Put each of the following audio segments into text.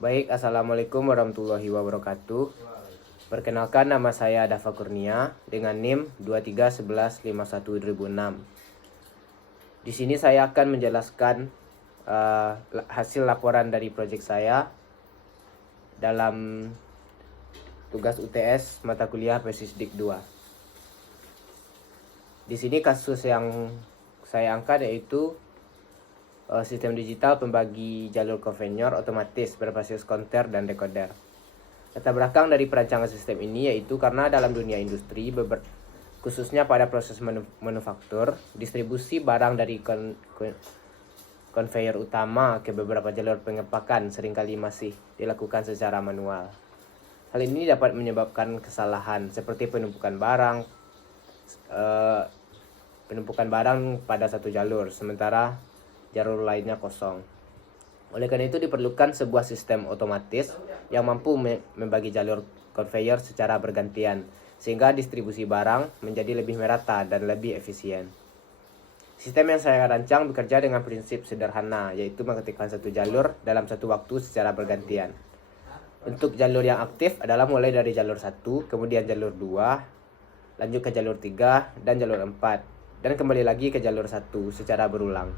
Baik, Assalamualaikum warahmatullahi wabarakatuh. Perkenalkan, nama saya Dafa Kurnia dengan NIM 2311512006. Di sini saya akan menjelaskan hasil laporan dari proyek saya dalam tugas UTS mata kuliah Pesisdik 2. Di sini kasus yang saya angkat yaitu sistem digital pembagi jalur konvenyor otomatis berbasis konter dan dekoder. Latar belakang dari perancangan sistem ini yaitu karena dalam dunia industri, khususnya pada proses manufaktur, distribusi barang dari konveyor utama ke beberapa jalur pengepakan seringkali masih dilakukan secara manual. Hal ini dapat menyebabkan kesalahan seperti penumpukan barang pada satu jalur, sementara jalur lainnya kosong. Oleh karena itu diperlukan sebuah sistem otomatis yang mampu membagi jalur konveyor secara bergantian, sehingga distribusi barang menjadi lebih merata dan lebih efisien. Sistem yang saya rancang bekerja dengan prinsip sederhana, yaitu mengetikkan satu jalur dalam satu waktu secara bergantian. Untuk jalur yang aktif adalah mulai dari jalur 1, kemudian jalur 2, lanjut ke jalur 3, dan jalur 4, dan kembali lagi ke jalur 1 secara berulang.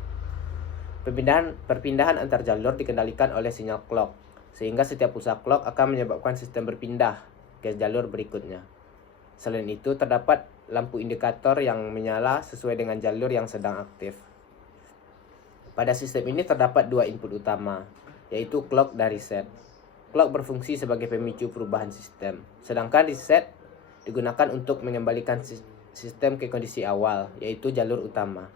Perpindahan antar jalur dikendalikan oleh sinyal clock, sehingga setiap pulsa clock akan menyebabkan sistem berpindah ke jalur berikutnya. Selain itu, terdapat lampu indikator yang menyala sesuai dengan jalur yang sedang aktif. Pada sistem ini terdapat dua input utama, yaitu clock dan reset. Clock berfungsi sebagai pemicu perubahan sistem, sedangkan reset digunakan untuk mengembalikan sistem ke kondisi awal, yaitu jalur utama.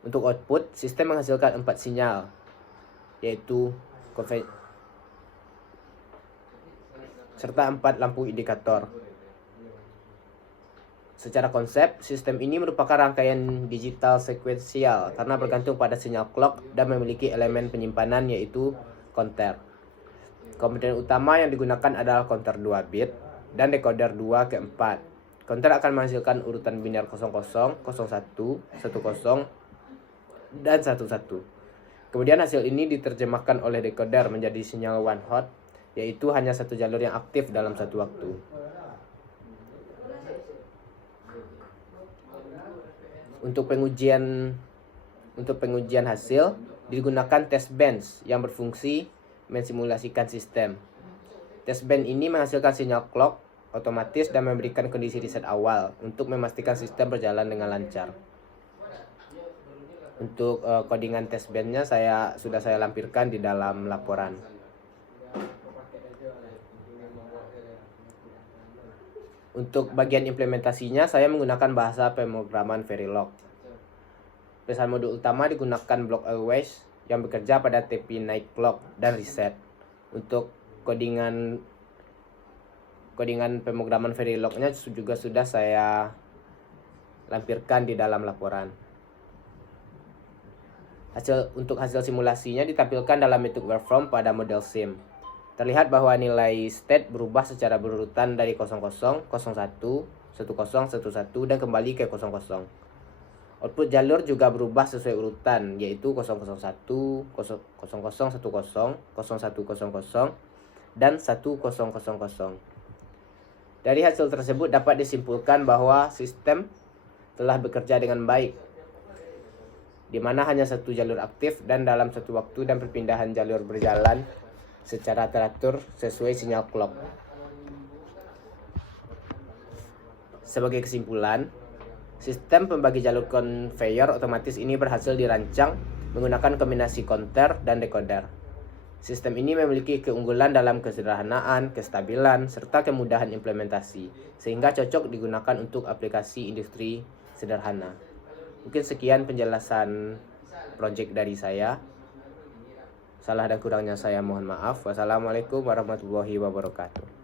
Untuk output, sistem menghasilkan 4 sinyal, yaitu serta 4 lampu indikator. Secara konsep, sistem ini merupakan rangkaian digital sekuensial karena bergantung pada sinyal clock dan memiliki elemen penyimpanan yaitu counter. Komponen utama yang digunakan adalah counter 2 bit dan decoder 2 ke 4. Counter akan menghasilkan urutan biner 00, 01, 10, dan 11. Kemudian hasil ini diterjemahkan oleh decoder menjadi sinyal one hot, yaitu hanya satu jalur yang aktif dalam satu waktu. Untuk pengujian hasil digunakan test bench yang berfungsi mensimulasikan sistem. Test bench ini menghasilkan sinyal clock otomatis dan memberikan kondisi reset awal untuk memastikan sistem berjalan dengan lancar. Untuk codingan test bench-nya sudah saya lampirkan di dalam laporan. Untuk bagian implementasinya, saya menggunakan bahasa pemrograman Verilog. Pesan modul utama digunakan block always yang bekerja pada TP naik clock dan reset. Untuk codingan pemrograman Verilog-nya juga sudah saya lampirkan di dalam laporan. Untuk hasil simulasinya ditampilkan dalam bentuk waveform pada model SIM. Terlihat bahwa nilai state berubah secara berurutan dari 00, 01, 10, 11, dan kembali ke 00. Output jalur juga berubah sesuai urutan, yaitu 001, 0010, 0100, dan 1000. Dari hasil tersebut dapat disimpulkan bahwa sistem telah bekerja dengan baik, di mana hanya satu jalur aktif dan dalam satu waktu dan perpindahan jalur berjalan secara teratur sesuai sinyal clock. Sebagai kesimpulan, sistem pembagi jalur konveyor otomatis ini berhasil dirancang menggunakan kombinasi counter dan decoder. Sistem ini memiliki keunggulan dalam kesederhanaan, kestabilan, serta kemudahan implementasi, sehingga cocok digunakan untuk aplikasi industri sederhana. Mungkin sekian penjelasan proyek dari saya. Salah dan kurangnya saya mohon maaf. Wassalamualaikum warahmatullahi wabarakatuh.